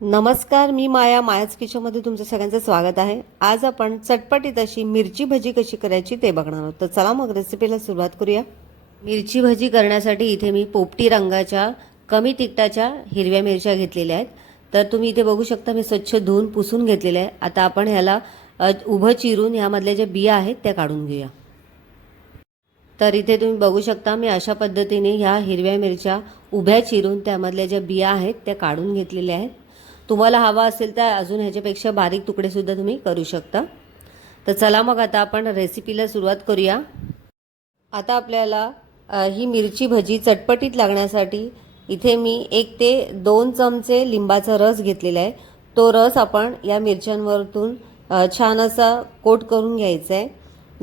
नमस्कार मी माया. मायाच किचनमध्ये तुमचं सगळ्यांचं स्वागत आहे. आज आपण चटपटीत अशी मिरची भजी कशी करायची ते बघणार आहोत. तर चला मग रेसिपीला सुरुवात करूया. मिरची भजी करण्यासाठी इथे मी पोपटी रंगाच्या कमी तिखटाच्या हिरव्या मिरच्या घेतलेल्या आहेत. तर तुम्ही इथे बघू शकता मी स्वच्छ धुवून पुसून घेतलेलं आहे आता आपण ह्याला उभं चिरून ह्यामधल्या ज्या बिया आहेत त्या काढून घेऊया. तर इथे तुम्ही बघू शकता मी अशा पद्धतीने ह्या हिरव्या मिरच्या उभ्या चिरून त्यामधल्या ज्या बिया आहेत त्या काढून घेतलेल्या आहेत. तुम्हाला हवा असेल तर अजून ह्याच्यापेक्षा बारीक तुकडेसुद्धा तुम्ही करू शकता. तर चला मग आता आपण रेसिपीला सुरुवात करूया. आता आपल्याला ही मिरची भजी चटपटीत लागण्यासाठी इथे मी एक ते दोन चमचे लिंबाचा रस घेतलेला आहे. तो रस आपण या मिरच्यांवरतून छान असा कोट करून घ्यायचा आहे.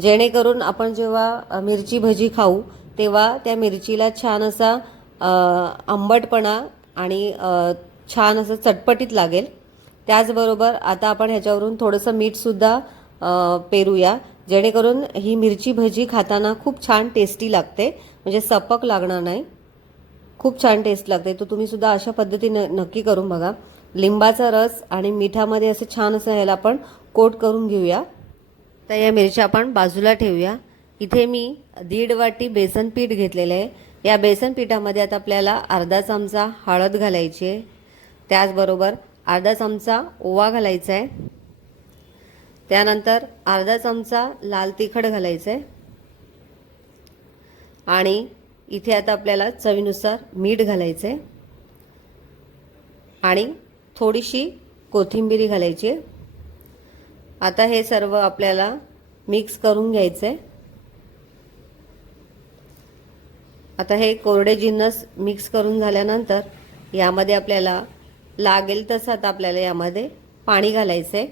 जेणेकरून आपण जेव्हा मिरची भजी खाऊ तेव्हा त्या मिरचीला छान असा आंबटपणा आणि छान असं चटपटीत लागेल. त्याचबरोबर आता आपण ह्याच्यावरून थोडंसं मीठसुद्धा पेरूया. जेणेकरून ही मिरची भजी खाताना खूप छान टेस्टी लागते. म्हणजे सपक लागणार नाही. खूप छान टेस्ट लागते. तर तुम्ही सुद्धा अशा पद्धतीने नक्की करून बघा. लिंबाचा रस आणि मिठामध्ये असं छान असं ह्याला आपण कोट करून घेऊया. तर या मिरच्या आपण बाजूला ठेवूया. इथे मी दीड वाटी बेसन पीठ घेतलेलं आहे. या बेसन पिठामध्ये आता आपल्याला अर्धा चमचा हळद घालायची आहे. त्याचबरोबर अर्धा चमचा ओवा घालायचा आहे त्यानंतर अर्धा चमचा लाल तिखट घालायचं आहे आणि इथे आता आपल्याला चवीनुसार मीठ घालायचं आहे आणि थोडीशी कोथिंबिरी घालायची. आहे आता हे सर्व आपल्याला मिक्स करून घ्यायचं आहे आता हे कोरडे जिन्नस मिक्स करून झाल्यानंतर यामध्ये आपल्याला लागेल तसं आता आपल्याला यामध्ये पाणी घालायचं आहे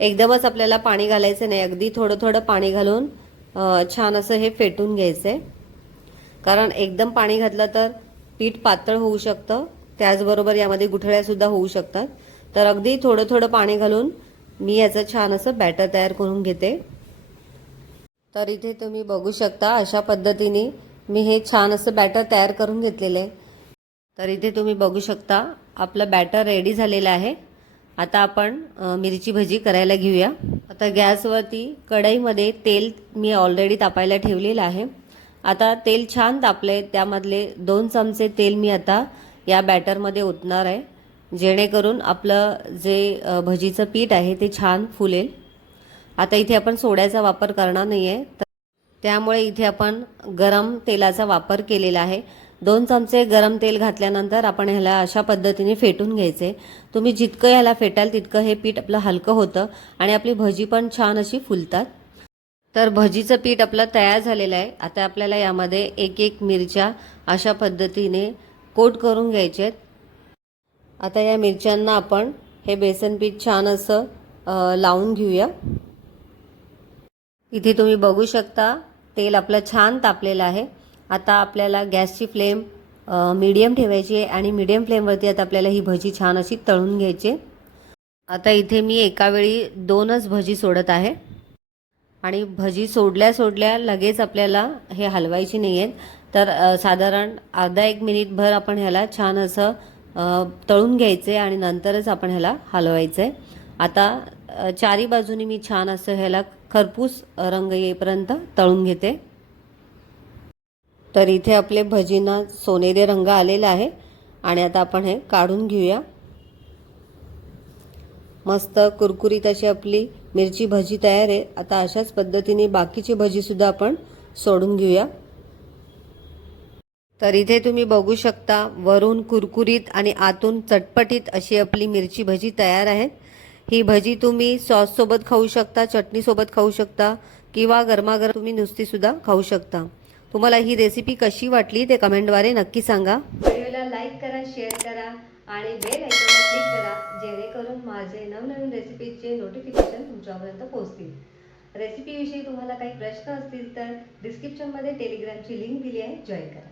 एकदमच आपल्याला पाणी घालायचं नाही. अगदी थोडं थोडं पाणी घालून छान असं हे फेटून घ्यायचं आहे कारण एकदम पाणी घातलं तर पीठ पातळ होऊ शकतं. त्याचबरोबर यामध्ये गुठळ्यासुद्धा होऊ शकतात. तर अगदी थोडं थोडं पाणी घालून मी याचं छान असं बॅटर तयार करून घेते. तर इथे तुम्ही बघू शकता अशा पद्धतीने मी हे छान असं बॅटर तयार करून घेतलेलं आहे. तर इथे तुम्ही बघू शकता आपलं बॅटर रेडी झालेलं आहे. आता आपण मिरची भजी करायला घेऊया. आता गॅसवरती कढईमध्ये तेल मी ऑलरेडी तापायला ठेवलेलं आहे. आता तेल छान तापले त्यामधले दोन चमचे तेल मी आता या बॅटरमध्ये ओतणार आहे. जेणेकरून आपलं जे भजीचं पीठ आहे ते छान फुलेल. आता इथे आपण सोड्याचा वापर करणार नाही आहे त्यामुळे इथे आपण गरम तेलाचा वापर केलेला आहे. दोन चमचे गरम तेल घातल्यानंतर आपण ह्याला अशा पद्धतीने फेटून घ्यायचे. तुम्ही जितकं ह्याला फेटाल तितकं हे पीठ आपलं हलकं होतं आणि आपली भजी पण छान अशी फुलतात. तर भजीचं पीठ आपलं तयार झालेलं आहे. आता आपल्याला यामध्ये एक एक मिरच्या अशा पद्धतीने कोट करून घ्यायचे आहेत. आता या मिरच्यांना आपण हे बेसन पीठ छान असं लावून घेऊया. इथे तुम्ही बघू शकता तेल आपलं छान तापलेलं आहे. आता आपल्याला गॅसची फ्लेम मीडियम ठेवायची आहे आणि मीडियम फ्लेमवरती आता आपल्याला ही भजी छान अशी तळून घ्यायची आहे. आता इथे मी एका वेळी दोनच भजी सोडत आहे. आणि भजी सोडल्या सोडल्या लगेच आपल्याला हे हलवायची नाही आहेत. तर साधारण अर्धा एक मिनिटभर आपण ह्याला छान असं तळून घ्यायचे आणि नंतरच आपण ह्याला हलवायचं. आहे आता चारी बाजूनी मी छान असं ह्याला खरपूस रंग येईपर्यंत तळून घेते. तर इथे आपले भजींना सोनेरी रंग आलेला आहे. आणि आता आपण हे काढून घेऊया. मस्त कुरकुरीत अशी आपली मिरची भजी तयार आहे. आता अशाच पद्धतीने बाकीची भजीसुद्धा आपण सोडून घेऊया. तर इथे तुम्ही बघू शकता वरून कुरकुरीत आणि आतून चटपटीत अशी आपली मिरची भजी तयार आहे ही भजी तुम्ही सॉससोबत खाऊ शकता चटणीसोबत खाऊ शकता किंवा गरमागरम तुम्ही नुसतीसुद्धा खाऊ शकता. तुम्हाला ही रेसिपी कशी वाटली ते कमेंटद्वारे नक्की सांगा. व्हिडिओला लाईक करा शेअर करा आणि बेल आयकॉनला क्लिक करा जेणेकरून माझे नवनवीन रेसिपीचे नोटिफिकेशन तुमच्यापर्यंत पोहोचतील. रेसिपीविषयी तुम्हाला काही प्रश्न असतील तर डिस्क्रिप्शनमध्ये टेलिग्रामची लिंक दिली आहे. जॉईन करा.